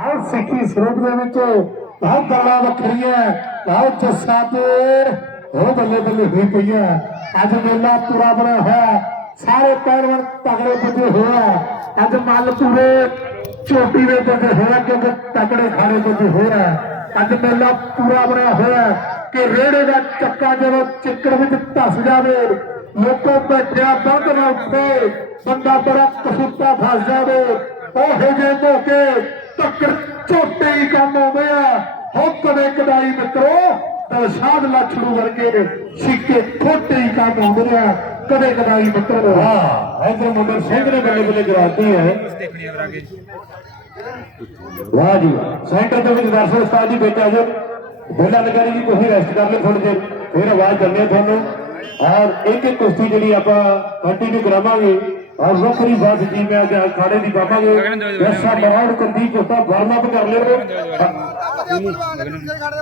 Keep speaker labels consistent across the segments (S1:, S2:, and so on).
S1: ਹਰ ਸਿੱਖੀ ਸਰੂਪ ਦੇ ਵਿੱਚ ਬਹੁਤ ਗੱਲਾਂ ਵੱਖਰੀਆਂ ਬਹੁਤ ਜੱਸਾ ਤੇ ਉਹ ਬੱਲੇ ਬੱਲੇ ਹੋਈ ਪਈ ਹੈ। ਅੱਜ ਮੇਲਾ ਪੂਰਾ ਬਣਿਆ ਹੋਇਆ ਸਾਰੇ ਪਹਿਲਵਾਨ ਤਗੜੇ ਬੱਜੇ ਹੋਇਆ ਅੱਜ ਮੱਲ ਪੂਰੇ ਚੋਟੀ ਦੇ ਬੱਜੇ ਹੋਇਆ ਕਿਉਂਕਿ ਤਗੜੇ ਖਾਣੇ ਬੱਜੇ ਹੋਇਆ ਅੱਜ ਮੇਲਾ ਪੂਰਾ ਬਣਿਆ ਹੋਇਆ ਕਿ ਰੇੜੇ ਦਾ ਚੱਕਾ ਜਦੋਂ ਚਿੱਕੜ ਵਿੱਚ ਧਸ ਜਾਵੇ, ਲੋਕੋ ਬੈਠਿਆ ਬੰਦ ਨਾ ਉੱਠੇ, ਬੰਦਾ ਬੜਾ ਕਸੂਤਾ ਫਸ ਜਾਵੇ, ਉਹ ਜਿਹੇ ਮੌਕੇ ਟੱਕਰ ਝੋਟੇ ਹੀ ਕੰਮ ਆਉਂਦੇ ਆ। ਹੋ ਕਦੇ ਕਦਾਈ ਮਿੱਤਰੋ ਦਲਸ਼ਾਦ ਲੱਛਣੂ ਵਰਗੇ ਸਿੱਕੇ ਖੋਟੇ ਹੀ ਕੰਮ ਆਉਂਦੇ ਆ। ਕਦੇ ਕਦਾਈ ਮਿੱਤਰੋ ਹਾਂ, ਇਧਰ ਮੁੰਡੇ ਸਿੰਘ ਨੇ ਬੱਲੇ ਬੱਲੇ ਕਰਾਤੀ ਹੈ। ਵਾਹ ਜੀ ਸੈਂਟਰ ਦੇ ਵਿੱਚ ਦਰਸ਼ਨ ਉਸਤਾਦ ਜੀ ਬੈਠਾ ਜੋ। ਬੋਲਾ ਨਗਰੀ ਜੀ, ਤੁਸੀਂ ਰੈਸਟ ਕਰ ਲਓ ਥੋੜੀ ਦੇਰ। ਫਿਰ ਆਵਾਜ਼ ਦਿੰਦੇ ਤੁਹਾਨੂੰ। ਔਰ ਇੱਕ ਇੱਕ ਕੁਸ਼ਤੀ ਜਿਹੜੀ ਆਪਾਂ ਕੰਟੀਨਿਊ ਕਰਾਵਾਂਗੇ ਔਰ ਵੱਖਰੀ ਬਾਤ ਜੀ ਮੈਂ ਅੱਜ ਖਾੜੇ ਦੀ ਪਾਵਾਂਗੇ ਜੱਸਾ ਮਰਾਉਣ ਕੁਲਦੀਪ ਕੋਟਾ ਵਾਰਮ ਅਪ ਕਰ ਲਿਓ।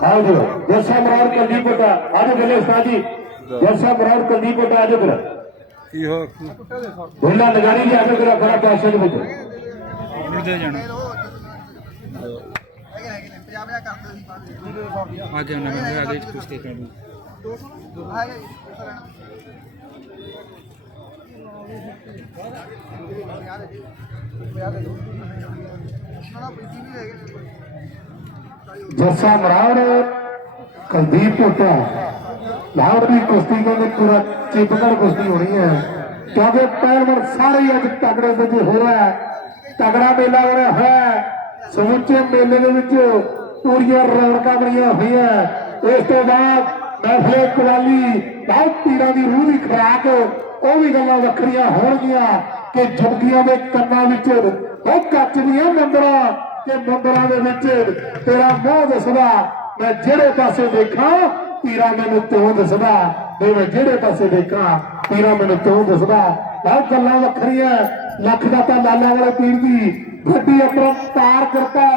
S1: ਆਓ ਜੱਸਾ ਮਰਾਉਣ ਕੁਲਦੀਪ ਕੋਟਾ ਆਜੋ ਗੱਲੇ ਉਸਤਾਦ ਜੀ। ਜੱਸਾ ਮਰਾਉਣ ਕੁਲਦੀਪ ਕੋਟਾ ਆਜੋ ਕਰ
S2: ਕੀ ਹੋ?
S1: ਬੋਲਾ ਨਗਰੀ ਜੀ ਆਜੋ ਕਰ ਬੜਾ ਪਾਸੇ ਦੇ ਵਿੱਚ।
S2: ਕਿੱਥੇ ਜਾਣਾ? ਅੱਜ ਆਉਣਾ ਮੈਂ ਆਦੇ ਕੁਝ ਦੇਖਣ ਨੂੰ?
S1: ਜੱਸਾ ਮਰਾੜ ਕੁਲਦੀਪ ਕੋਟਾ ਲਾਹੌਰ ਦੀ ਕੁਸ਼ਤੀ ਕਹਿੰਦੇ ਪੂਰਾ ਚਿਪਕੜ ਕੁਸ਼ਤੀ ਹੋਣੀ ਹੈ। ਕਿਉਂਕਿ ਪਹਿਲਵਾਨ ਸਾਰੇ ਅੱਜ ਤਗੜੇ ਵਜੇ ਹੋ ਰਿਹਾ ਹੈ। ਤਗੜਾ ਮੇਲਾ ਹੋ ਰਿਹਾ ਹੈ। ਸਮੁੱਚੇ ਮੇਲੇ ਦੇ ਵਿੱਚ ਪੂਰੀਆਂ ਰੌਣਕਾਂ ਬਣੀਆਂ ਹੋਈਆਂ ਇਸ ਤੋਂ ਬਾਅਦ ਮਹਿਫਲੇ ਕਵਾਲੀ ਬਹੁਤ ਪੀਰਾਂ ਦੀ ਰੂਹ ਦੀ ਖਰਾਕ ਉਹ ਵੀ ਗੱਲਾਂ ਵੱਖਰੀਆਂ ਹੋਣਗੀਆਂ ਕਿ ਜੁਗੀਆਂ ਦੇ ਕੰਨਾਂ ਵਿੱਚ ਉਹ ਕੱਚ ਦੀਆਂ ਮੰਦਰਾਂ ਕਿ ਮੰਦਰਾਂ ਦੇ ਵਿੱਚ ਤੇਰਾ ਮੋਹ ਦਿਸਦਾ, ਮੈਂ ਜਿਹੜੇ ਪਾਸੇ ਦੇਖਾਂ ਤੀਰਾ ਮੈਨੂੰ ਤੂੰ ਦਿਸਦਾ। ਤੇ ਮੈਂ ਜਿਹੜੇ ਪਾਸੇ ਦੇਖਾਂ, ਪੀਰਾ ਮੈਨੂੰ ਤੂੰ ਦਿਸਦਾ। ਬਹੁਤ ਗੱਲਾਂ ਵੱਖਰੀਆਂ, ਲੱਖ ਦਾ ਤਾਂ ਲਾਲਾ ਵਾਲੇ ਪੀਰ ਦੀ ਵੱਡੀ ਆਪਣਾ ਤਾਰ ਕਰਤਾ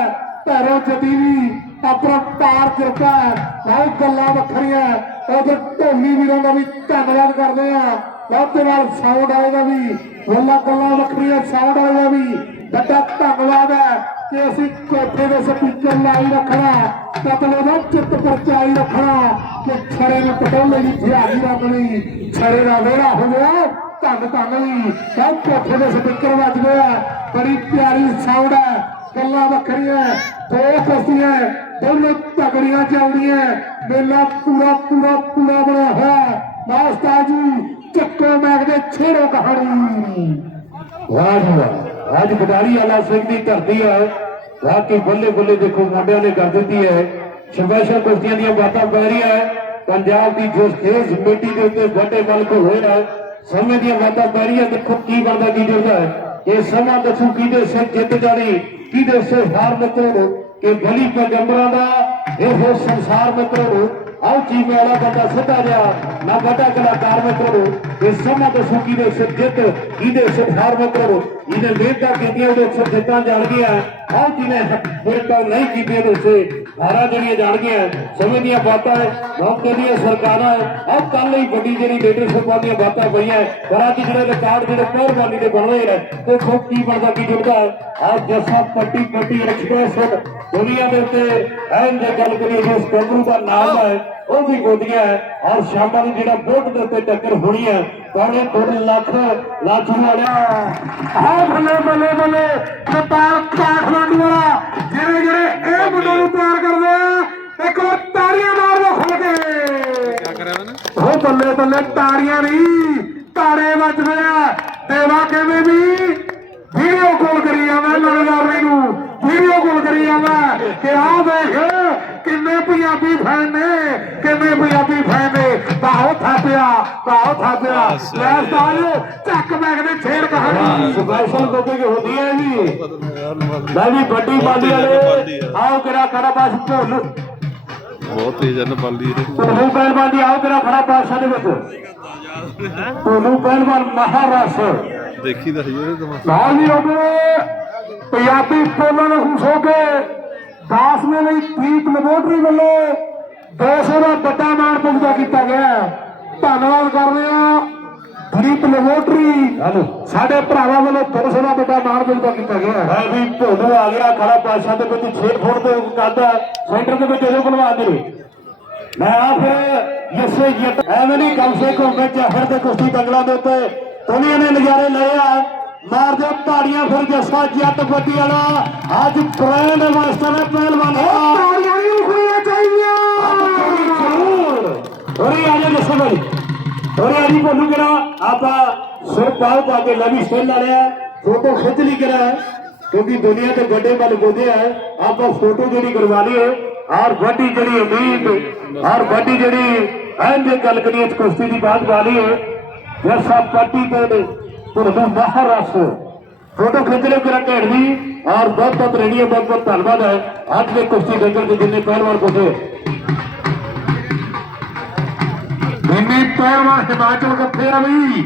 S1: ਭੈਰੋ ਜਦੀ ਵੀ ਆਪਣਾ ਤਾਰ ਕਰਤਾ ਬਹੁਤ ਗੱਲਾਂ ਵੱਖਰੀਆਂ, ਉਹਦੇ ਢੋਲੀ ਵੀਰਾਂ ਦਾ ਵੀ ਧੰਨਵਾਦ ਕਰਦੇ ਆ ਬਹੁਤ ਦੇ ਨਾਲ ਸਾਊਂਡ ਆਏਗਾ ਵੀ, ਵੱਲਾ ਗੱਲਾਂ ਵੱਖਰੀਆਂ ਸਾਊਂਡ ਆਏਗਾ ਵੀ। ਵੱਡਾ ਧੰਨਵਾਦ ਹੈ ਕਿ ਅਸੀਂ ਕੋਠੇ ਦੇ ਸਪੀਕਰ ਲਾਈ ਰੱਖਣਾ ਕਤਲੇ ਦਾ ਚਿੱਤ ਪਰਚਾਈ ਰੱਖਣਾ ਕਿ ਛੜੇ ਨੂੰ ਪਟੋਲੇ ਦੀ ਧਿਆਨੀ ਰੱਖਣੀ ਛੜੇ ਦਾ ਵੇੜਾ ਹੋ ਗਿਆ। ਧੰਨ ਧੰਨ ਵੀ ਸਭ ਕੋਠੇ ਦੇ ਸਪੀਕਰ ਵੱਜਦੇ ਆ। ਬੜੀ ਪਿਆਰੀ ਸਾਊਂਡ ਹੈ, ਗੱਲਾਂ ਵੱਖਰੀਆਂ ਦੋ ਕੁਸ਼ਤੀਆਂ ਦੋਨੋਂ ਤਗੜੀਆਂ ਚੱਲਦੀਆਂ ਮੇਲਾ ਪੂਰਾ ਪੂਰਾ ਪੂਰਾ ਬਣਿਆ ਹੋਇਆ ਮਾਸਟਰ ਜੀ ਚੱਕੋ ਮੈਗ ਛੇੜੋ ਕਹਾਣੀ। ਵਾਹ ਜੀ ਵਾਹ। ਅੱਜ ਖਿਡਾਰੀ ਆਲਾ ਸਿੰਘ ਦੀ ਧਰਤੀ ਹੈ। ਵਾਕਈ ਬੱਲੇ ਬੱਲੇ ਦੇਖੋ, ਮੁੰਡਿਆਂ ਨੇ ਕਰ ਦਿੱਤੀ ਹੈ। ਸਪੈਸ਼ਲ ਕੁਸ਼ਤੀਆਂ ਦੀਆਂ ਬਾਤਾਂ ਪੈ ਰਹੀਆਂ ਹੈ। ਪੰਜਾਬ ਦੀ ਜੋ ਖੇਸ ਮਿੱਟੀ ਦੇ ਉੱਤੇ ਵੱਡੇ ਮਲ ਕੋ ਹੋਇਆ ਸਮੇਂ ਦੀਆਂ ਬਾਤਾਂ ਪੈ ਰਹੀਆਂ। ਦੇਖੋ ਕੀ ਬਣਦਾ, ਕੀ ਜੁੜਦਾ ਹੈ। ਇਹ ਸਮਾਂ ਦੱਸੂ ਕਿਹਦੇ ਸਿਰ ਜਿੱਤ ਜਾਣੀ, ਕਿਹਦੇ ਸਿਰ ਹਾਰ ਮਿੱਤਰੋ, ਕਿ ਬਲੀ ਪੈਗੰਬਰਾਂ ਦਾ, ਇਹ ਸੰਸਾਰ ਮਿੱਤਰੋ। ਆਓ ਚੀਮੇ ਵਾਲਾ ਬੰਦਾ ਸਿੱਧਾ ਜਾ ਨਾ ਵੱਡਾ ਕਲਾਕਾਰ ਮਿੱਤਰੋ ਇਹ ਸਮਾਂ ਦੱਸੂ ਕਿਹਦੇ ਸਿਰ ਜਿੱਤ ਕਿਹਦੇ ਸਿਰ ਹਾਰ ਮਿੱਤਰੋ। ਇਹਨੇ ਮਿਹਨਤਾਂ ਕੀਤੀਆਂ ਉਹਦੇ ਸਿਰ ਜਿੱਤਾਂ ਜਾਣ ਗਿਆ। ਜਿਹਨੇ ਮਿਹਨਤਾਂ ਨਹੀਂ ਕੀਤੀਆਂ ਉਹਦੇ ਸੇ ਹਾਰਾਂ ਜਿਹੜੀਆਂ ਜਾਣ ਸਮੇਂ ਦੀਆਂ ਬਾਤਾਂ ਮੌਕੇ ਦੀਆਂ ਸਰਕਾਰਾਂ ਹੈ। ਕੱਲ ਹੀ ਵੱਡੀ ਜਿਹੜੀ ਲੀਡਰਸ਼ਿਪ ਦੀਆਂ ਬਾਤਾਂ ਪਈਆਂ ਪਰ ਅੱਜ ਜਿਹੜੇ ਰਿਕਾਰਡ ਜਿਹੜੇ ਮਿਹਰਬਾਨੀ ਦੇ ਬਣ ਰਹੇ ਨੇ, ਦੇਖੋ ਕੀ ਬਣਦਾ, ਕੀ ਜੁੜਦਾ ਆਹ ਜੱਸਾ ਪੱਟੀ ਪੱਟੀ ਐਕਸਪ੍ਰੈਸ ਦੁਨੀਆ ਦੇ ਉੱਤੇ ਐਨ ਜੇ ਗੱਲ ਕਰੀਏ, ਜਿਸ ਗੱਭਰੂ ਦਾ ਨਾਮ ਹੈ। ਉਹ ਵੀ ਗੋਦੀਆਂ ਹੈ। ਔਰ ਸ਼ਾਮਾਂ ਨੂੰ ਜਿਹੜਾ ਵੋਟ ਦੇ ਉੱਤੇ ਟੱਕਰ ਹੋਣੀ ਹੈ ਪੌਣੇ ਤਿੰਨ ਲੱਖ ਲਾਜੂ ਵਾਲਿਆ। ਆਹ ਬੱਲੇ ਬੱਲੇ ਬੱਲੇ ਕਪਾਲ ਕਾਠਮਾਂਡੂ ਵਾਲਾ ਜਿਹੜੇ ਜਿਹੜੇ ਇਹ ਮੁੰਡੇ ਨੂੰ ਪਿਆਰ ਕਰਦੇ ਆ ਇੱਕ ਵਾਰ ਤਾੜੀਆਂ ਮਾਰ ਲਓ ਖੁੱਲ ਕੇ।
S2: ਕੀ ਕਰਿਆ ਮੈਨੇ
S1: ਉਹ ਬੱਲੇ ਬੱਲੇ ਤਾੜੀਆਂ ਨਹੀਂ ਤਾੜੇ ਵੱਜਦੇ ਆ। ਦੇਵਾ ਕਹਿੰਦੇ ਵੀ ਵੀਡੀਓ ਕਾਲ ਕਰੀ ਜਾਂਦਾ ਲੜਦਾਰੇ ਨੂੰ। ਵੀਡੀਓ ਕਾਲ ਕਰੀ ਜਾਂਦਾ ਕਿ ਆਹ ਦੇਖ ਕਿੰਨੇ ਪੰਜਾਬੀ ਫੈਨ ਨੇ ਕਿੰਨੇ ਪੰਜਾਬੀ ਫੈਨ ਨੇ ਬਾਹੋ ਥਾਪਿਆ ਬਾਹੋ ਥਾਪਿਆ ਲੈ ਸਾਲਿਓ ਚੱਕ ਬੈਗ ਦੇ ਛੇੜ ਕਹਾਣੀ। ਸਪੈਸ਼ਲ ਕੋਪੀ ਕੀ ਹੁੰਦੀ ਹੈ ਜੀ। ਲੈ ਜੀ ਵੱਡੀ ਬਾਲੀ ਵਾਲੇ। ਆਓ ਕਿਰਾ ਕਰਾ ਬਸ ਭੁੱਲ
S2: ਬਹੁਤ ਤੇਜ਼ ਹਨ ਬਲਦੀ ਇਹ।
S1: ਤੁਹਾਨੂੰ ਪਹਿਲਵਾਨ ਦੀ ਆਓ ਤੇਰਾ ਖੜਾ ਪਾਸ਼ਾ ਦੇ ਵਿੱਚ। ਤੁਹਾਨੂੰ ਪਹਿਲਵਾਨ ਮਹਾਰਾਸ਼ਟਰ
S2: ਦੇਖੀ ਤਾਂ ਸਹੀ ਇਹਦੇ ਤਾਂ।
S1: ਨਾਲ ਹੀ ਰੋਕੇ ਪੰਜਾਬੀ ਪੋਲਾਂ ਨੂੰ ਖੁਸ਼ ਹੋ ਕੇ 10ਵੇਂ ਲਈ ਪ੍ਰੀਤ ਲੈਬੋਰਟਰੀ ਵੱਲੋਂ 200 ਦਾ ਵੱਡਾ ਮਾਣ ਪੁਗਦਾ ਕੀਤਾ ਗਿਆ ਹੈ। ਧੰਨਵਾਦ ਕਰਦੇ ਹਾਂ ਗਰੀਬ ਲੈਬੋਰਟਰੀ ਸਾਡੇ ਭਰਾਵਾਂ ਵੱਲੋਂ 200 ਦਾ ਵੱਡਾ ਮਾਣ ਦਿੱਤਾ ਕੀਤਾ ਗਿਆ। ਹੈ
S3: ਵੀ ਭੋਲੂ ਆ ਗਿਆ ਖੜਾ ਪਾਸ਼ਾ ਦੇ ਵਿੱਚ 6 ਫੁੱਟ ਦੇ ਕੱਦ ਸੈਂਟਰ ਦੇ ਵਿੱਚ ਇਹੋ ਬਣਵਾ ਦੇ ਮੈਂ ਆ ਫਿਰ ਯਸੇ ਜੱਟ ਐਵੇਂ ਨਹੀਂ ਕਮ ਸੇ ਕਮ ਵਿੱਚ ਹਰ ਦੇ ਕੁਸ਼ਤੀ ਦੰਗਲਾਂ ਦੇ ਉੱਤੇ ਦੁਨੀਆ ਨੇ ਨਜ਼ਾਰੇ ਲਏ ਆ। ਮਾਰ ਦਿਓ ਤਾੜੀਆਂ ਫਿਰ ਜੱਸਾ ਜੱਟ ਬੱਦੀ ਵਾਲਾ। ਅੱਜ ਬ੍ਰਾਂਡ ਮਾਸਟਰ ਹੈ ਪਹਿਲਵਾਨ।
S1: ਤਾੜੀਆਂ ਨਹੀਂ ਹੋਣੀਆਂ ਚਾਹੀਦੀਆਂ।
S3: ਹੋਰੀ ਆ ਜਾ ਜੱਸਾ ਭਾਈ। ਹੋਰੀ ਆ ਜੀ ਭੋਲੂ ਕਿਹੜਾ? ਸਿਰ ਪਾਉ ਪਾ ਕੇ ਲਵੀ ਸਟੇਲ ਵਾਲਿਆ ਫੋਟੋ ਖਿੱਚ ਲਈ ਕਰਾ ਕਿਉਂਕਿ ਦੁਨੀਆ ਤੇ ਵੱਡੇ ਵੱਲ ਗੋਦੇ ਆ। ਆਪਾਂ ਫੋਟੋ ਜਿਹੜੀ ਕਰਵਾ ਲਈਏ ਔਰ ਵੱਡੀ ਜਿਹੜੀ ਉਮੀਦ ਔਰ ਵੱਡੀ ਜਿਹੜੀ ਐਨ ਜੇ ਗੱਲ ਕਰੀਏ ਕੁਸ਼ਤੀ ਦੀ ਬਾਤ ਪਾ ਲਈਏ ਜੈਸਾ ਪੱਟੀ ਤੇ ਤੁਹਾਨੂੰ ਮਹਾਰਾਸ਼ਟਰ ਫੋਟੋ ਖਿੱਚ ਲਿਓ ਕਰਾ ਘੇੜ ਦੀ ਔਰ ਬਹੁਤ ਬਹੁਤ ਰੇਡੀਓ ਬਹੁਤ ਬਹੁਤ ਧੰਨਵਾਦ ਹੈ। ਅੱਜ ਦੇ ਕੁਸ਼ਤੀ ਦੰਗਲ ਦੇ ਜਿੰਨੇ ਪਹਿਲਵਾਨ ਕੋਠੇ
S1: ਪਹਿਲਵਾਨ ਹਿਮਾਚਲ ਕਿੱਥੇ ਆ ਬਈ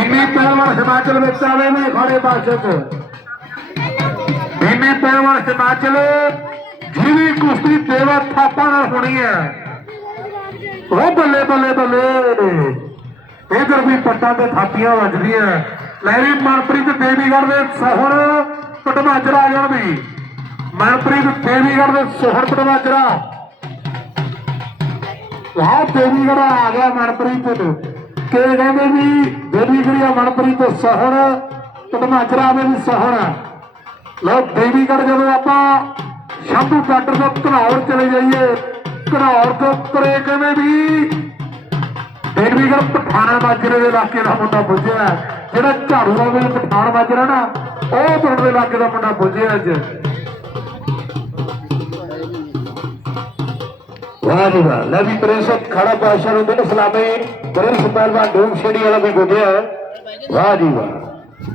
S1: ਇੰਨੀ ਪਹਿਲਵਾਨ ਹਿਮਾਚਲ ਵਿੱਚ ਆਵੇ ਵੀ ਖੜੇ ਪਾਸੇ ਚ ਇੰਨੀ ਪਹਿਲਵਾਨ ਹਿਮਾਚਲ, ਜਿਹਦੀ ਕੁਸ਼ਤੀ ਦੇਵਾ ਥਾਪਾਂ ਨਾਲ ਹੋਣੀ ਹੈ। ਉਹ ਬੱਲੇ ਬੱਲੇ ਬੱਲੇ। ਇਧਰ ਵੀ ਪੱਟਾਂ ਤੇ ਥਾਪੀਆਂ ਵੱਜਦੀਆਂ। ਲੈ ਵੀ ਮਨਪ੍ਰੀਤ ਦੇਵੀਗੜ੍ਹ ਦੇ ਸੋਹਣ ਪਟਮਾਜਰਾ ਆ ਜਾਣ ਵੀ। ਮਨਪ੍ਰੀਤ ਦੇਵੀਗੜ੍ਹ ਦੇ ਸੋਹਣ ਪਟਵਾਜਰਾ। ਆਹ ਦੇਵੀਗੜ੍ਹ ਆ ਗਿਆ ਮਨਪ੍ਰੀਤ। ਨੂੰ ਕਹਿੰਦੇ ਵੀ ਦੇਵੀਗੜ੍ਹ ਮਨਪ੍ਰੀਤ ਸਹਣ, ਪਟਮਾਜਰਾ ਆਵੇ ਵੀ ਸਹਣ। ਲਓ, ਦੇਵੀਗੜ੍ਹ ਜਦੋਂ ਆਪਾਂ ਸ਼ੰਭੂ ਬਾਰਡਰ ਤੋਂ ਘਨੌਰ ਚਲੇ ਜਾਈਏ, ਘਨੌਰ ਤੋਂ ਪਰੇ ਕਹਿੰਦੇ ਵੀ ਦੇਵੀਗੜ੍ਹ ਪਠਾਣਾ ਮਾਜਰੇ ਦੇ ਇਲਾਕੇ ਦਾ ਮੁੰਡਾ ਪੁੱਜਿਆ ਜਿਹੜਾ ਝਾੜੂ ਦਾ ਵੇਲੇ ਪਠਾਣ ਮਾਜਰਾ ਨਾ, ਉਹ ਪਿੰਡ ਦੇ ਇਲਾਕੇ ਦਾ ਮੁੰਡਾ ਪੁੱਜਿਆ ਅੱਜ।
S3: ਵਾਹ ਜੀ ਵਾਹ ਲੈ ਵੀ ਪ੍ਰਿੰਸ ਖੜਾ ਪਾਸ਼ਾ ਨੂੰ ਦਿਨ ਸਲਾਮੇ ਪ੍ਰਿੰਸ ਪਹਿਲਵਾਨ ਡੂਮ ਛੇੜੀ ਵਾਲਾ ਵੀ ਗੁੱਡਿਆ ਵਾਹ ਜੀ ਵਾਹ।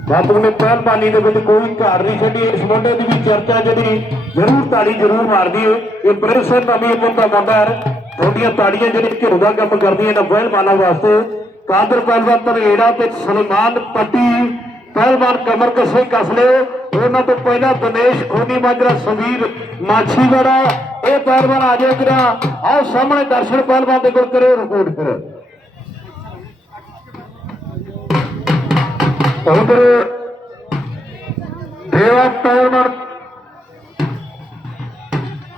S3: ਬਾਪੂ ਨੇ ਪਹਿਲਵਾਨੀ ਦੇ ਵਿੱਚ ਕੋਈ ਘਾੜ ਨਹੀਂ ਛੱਡੀ, ਇਸ ਮੁੰਡੇ ਦੀ ਵੀ ਚਰਚਾ ਜਿਹੜੀ ਜ਼ਰੂਰ ਤਾੜੀ ਜ਼ਰੂਰ ਮਾਰਦੀ ਏ। ਇਹ ਪ੍ਰਿੰਸ ਨਵੀਂ ਉਮਰ ਦਾ ਮੁੰਡਾ ਹੈ। ਤੁਹਾਡੀਆਂ ਤਾੜੀਆਂ ਜਿਹੜੀ ਘਿਰਦਾ ਕੰਮ ਕਰਦੀਆਂ ਨੇ ਪਹਿਲਵਾਨਾਂ ਵਾਸਤੇ। ਕਾਦਰ ਪਹਿਲਵਾਨ ਧਨੇੜਾ ਤੇ ਸਲਮਾਨ ਪੱਟੀ, ਪਹਿਲਵਾਨ ਕਮਰ ਕਸੇ ਕਸ ਲਿਓ। ਉਹਨਾਂ ਤੋਂ ਪਹਿਲਾਂ ਦਨੇਸ਼ ਖੋਨੀ ਮਾਜਰਾ ਸਮੀਰ ਮਾਛੀਵਾੜਾ, ਇਹ ਪਹਿਲਵਾਨ ਆ ਜਾਏ ਕਿਰਾ ਆਓ ਸਾਹਮਣੇ ਦਰਸ਼ਨ ਪਹਿਲਵਾਨ ਦੇ ਕੋਲ ਕਰਿਓ ਰਿਪੋਰਟ ਫਿਰ।
S1: ਉਧਰ ਦੇਵਾ ਪਹਿਲਵਾਨ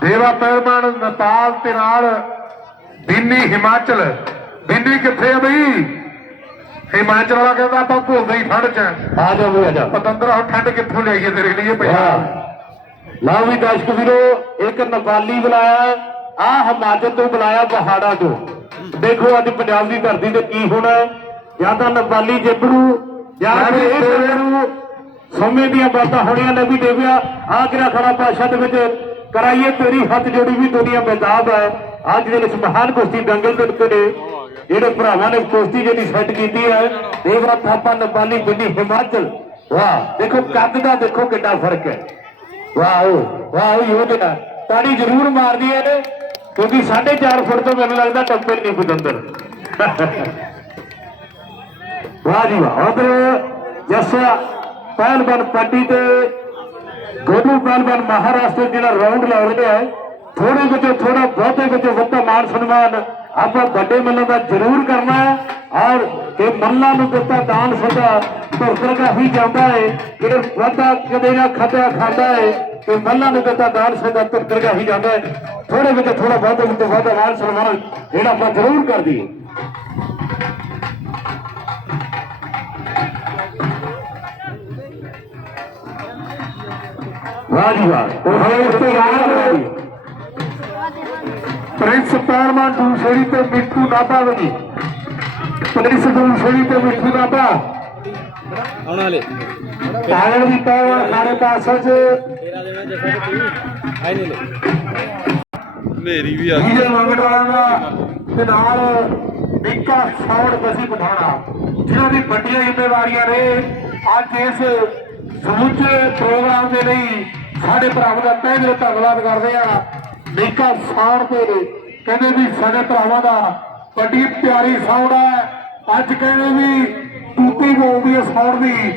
S1: ਦੇਵਾ ਪਹਿਲਵਾਨ ਨੇਪਾਲ ਤੇ ਨਾਲ ਬਿੰਨੀ ਹਿਮਾਚਲ। ਬਿੰਨੀ ਕਿੱਥੇ ਆ ਬਈ? ਹਿਮਾਚਲ ਵਾਲਾ ਕਹਿੰਦਾ ਆਪਾਂ ਘੁਲਦੇ ਹੀ ਠੰਡ ਚ। ਆਂ।
S3: ਜਾ ਵੀ ਆ ਜਾ।
S1: ਪਤੰਦਰਾ ਠੰਡ ਕਿੱਥੋਂ ਲਿਆਈਏ ਤੇਰੇ ਲਈ ਪੰਜਾਬ
S3: ਵਾਹ ਲਓ ਵੀ ਦਰਸ਼ਕ ਵੀਰੋ ਇੱਕ ਨੇਪਾਲੀ ਬੁਲਾਇਆ ਆ ਹਿਮਾਚਲ ਤੋਂ ਬੁਲਾਇਆ ਪਹਾੜਾਂ ਤੋਂ। ਦੇਖੋ ਅੱਜ ਪੰਜਾਬ ਦੀ ਧਰਤੀ ਤੇ ਕੀ ਹੋਣਾ। ਜਾਂ ਤਾਂ ਨੇਪਾਲੀ ਜਿੱਬਰੂ ਜਾਂ ਫਿਰ ਇਹ ਤੇਰੂ ਸਮੇਂ ਦੀਆਂ ਬਾਤਾਂ ਹੋਣੀਆਂ ਨਬੀ ਦੇਵਿਆ ਆ ਕਿਰਾ ਖੜਾ ਪਾਸ਼ਾ ਦੇ ਵਿੱਚ ਕਰਾਈਏ ਤੇਰੀ ਹੱਥ ਜੋੜੀ ਵੀ ਦੁਨੀਆ ਬੇਦਾਬ ਹੈ। ਅੱਜ ਦੇ ਇਸ ਮਹਾਨ ਕੁਸ਼ਤੀ ਦੰਗਲ ਦੇ ਉੱਤੇ ਨੇ। ਜਿਹੜੇ ਭਰਾਵਾਂ ਨੇ ਕੁਸ਼ਤੀ ਜਿਹੜੀ ਸੈੱਟ ਕੀਤੀ ਹੈ ਦੇਵਰਾ ਥਾਪਾ, ਨੇਪਾਲੀ ਬਿੰਨੀ ਹਿਮਾਚਲ। ਵਾਹ, ਦੇਖੋ ਕੱਦ ਦਾ ਦੇਖੋ ਕਿੰਨਾ ਫ਼ਰਕ ਹੈ। ਵਾਹ ਵਾਹ ਯੋਧਾ ਤਾੜੀ ਜ਼ਰੂਰ ਮਾਰਦੀ ਹੈ ਕਿਉਂਕਿ 4.5 ਫੁੱਟ ਤੋਂ ਮੈਨੂੰ ਲੱਗਦਾ ਟੱਪੇ ਨਹੀਂ ਪਤੰਦਰ। ਵਾਹ ਜੀ ਵਾਹ। ਉਧਰ ਜੱਸਾ ਪਹਿਲਵਾਨ ਪੱਟੀ ਤੇ ਗੋਲੂ ਪਹਿਲਵਾਨ ਮਹਾਰਾਸ਼ਟਰ ਜਿਹੜਾ ਰਾਉਂਡ ਲਾ ਰਿਹਾ ਹੈ ਥੋੜੇ ਵਿੱਚੋਂ ਥੋੜਾ ਬਹੁਤੇ ਵਿੱਚੋਂ ਵੱਧਾ ਮਾਨ ਸਨਮਾਨ ਆਪਾਂ ਵੱਡੇ ਮੱਲਾਂ ਦਾ ਜ਼ਰੂਰ ਕਰਨਾ ਹੈ ਔਰ ਕਿ ਮੱਲਾਂ ਨੂੰ ਦਿੱਤਾ ਦਾਨ ਸਦਾ ਧੁਰਤਰ ਦਾ ਜਾਂਦਾ ਹੈ ਕਿ ਵਾਦਾ ਕਦੇ ਨਾ ਖਤਿਆ ਖਾਂਦਾ ਹੈ ਕਿ ਮੱਲਾਂ ਨੂੰ ਦਿੱਤਾ ਦਾਨ ਸਦਾ ਧੁਰਤਰ ਦਾ ਜਾਂਦਾ ਹੈ। ਥੋੜੇ ਵਿੱਚ ਥੋੜਾ ਬਹੁਤੇ ਵਿੱਚੋਂ ਵੱਧਾ ਮਾਨ ਸਨਮਾਨ ਜਿਹੜਾ ਆਪਾਂ ਜ਼ਰੂਰ ਕਰ ਦਈਏ। ਵਾਹ ਜੀ ਵਾਹ। ਉਹ ਹੈ ਤੋਂ ਬਾਅਦ
S1: ਪ੍ਰਿੰਸ ਪਹਿਲਵਾਨ ਦੂਸਰੀ ਤੇ ਮਿੱਠੂ ਨਾਭਾ ਵੀ ਪ੍ਰਿੰਸ ਦੂਸਰੀ ਤੇ ਮਿੱਠੂ ਨਾਭਾ।
S2: ਆਉਣ ਵਾਲੇ
S1: ਕਾਇਲ ਦੀ ਪਹਿਲਵਾਨ ਖਾਣੇ ਪਾਸੇ ਚ।
S2: ਆਈ ਨਹੀਂ ਲੈ ਨੇਰੀ ਵੀ ਆ ਗਈ।
S1: ਡੀਜੇ ਮੰਗੜਵਾਲਾ ਦਾ ਤੇ ਨਾਲ ਨਿੱਕਾ ਸੌੜ ਬਸੀ ਪਠਾਣਾ। ਜਿਨ੍ਹਾਂ ਦੀ ਵੱਡੀਆਂ ਜ਼ਿੰਮੇਵਾਰੀਆਂ ਨੇ ਅੱਜ ਇਸ ਸਮੁੱਚੇ ਪ੍ਰੋਗਰਾਮ ਦੇ ਲਈ ਸਾਡੇ ਭਰਾਵਾਂ ਦਾ ਤਹਿ ਦਿਲੋਂ ਧੰਨਵਾਦ ਕਰਦੇ ਆ ਨਿੱਕਾ ਸੌੜ ਤੇ ਕਹਿੰਦੇ ਵੀ ਸਾਡੇ ਭਰਾਵਾਂ ਦਾ ਵੱਡੀ ਪਿਆਰੀ ਸੌੜ ਅੱਜ ਕਹਿੰਦੇ ਵੀ ਟੂਟੀ ਬੋਲਦੀ ਹੈ ਸੌੜ ਦੀ।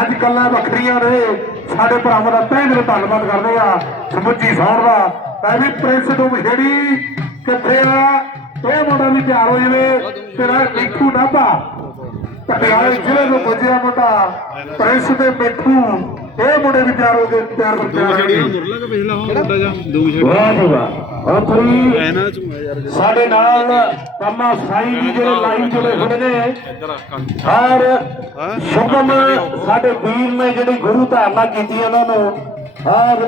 S1: ਅੱਜ ਗੱਲਾਂ ਵੱਖਰੀਆਂ ਨੇ। ਸਾਡੇ ਭਰਾਵਾਂ ਦਾ ਤਹਿ ਦਿਲੋਂ ਧੰਨਵਾਦ ਕਰਦੇ ਆ ਸਮੁੱਚੀ ਸੌੜ ਦਾ। ਮੈਂ ਵੀ ਪ੍ਰਿੰਸ ਨੂੰ ਵਿਛੜੀ ਕਿੱਥੇ ਆ? ਇਹ ਮੁੰਡਾ ਵੀ ਤਿਆਰ ਹੋ ਜਾਵੇ। ਤੇਰਾ ਨਿੱਕੂ ਨਾਭਾ। ਪਟਿਆਲੇ ਜ਼ਿਲ੍ਹੇ ਨੂੰ ਵੱਜਿਆ ਮੁੰਡਾ ਪ੍ਰਿੰਸ ਦੇ ਮਿੱਠੂ। ਇਹ ਮੁੰਡੇ ਵੀ ਤਿਆਰ ਹੋ ਗਏ ਤਿਆਰ ਹੋ ਗਏ
S3: ਵਾਹ ਜੀ ਵਾਹ ਉਹ ਕੋਈ ਸਾਡੇ ਨਾਲ ਪੰਮਾ ਸਾਈ ਜੀ ਜਿਹੜੇ ਲਾਈਵ ਜੁੜੇ ਹੋਏ ਨੇ।
S2: ਆ
S3: ਔਰ
S2: ਹਾਂ।
S3: ਸ਼ੁਭਮ ਸਾਡੇ ਵੀਰ ਨੇ ਜਿਹੜੀ ਗੁਰੂ ਧਾਰਨਾ ਕੀਤੀ ਉਹਨਾਂ ਨੂੰ ਔਰ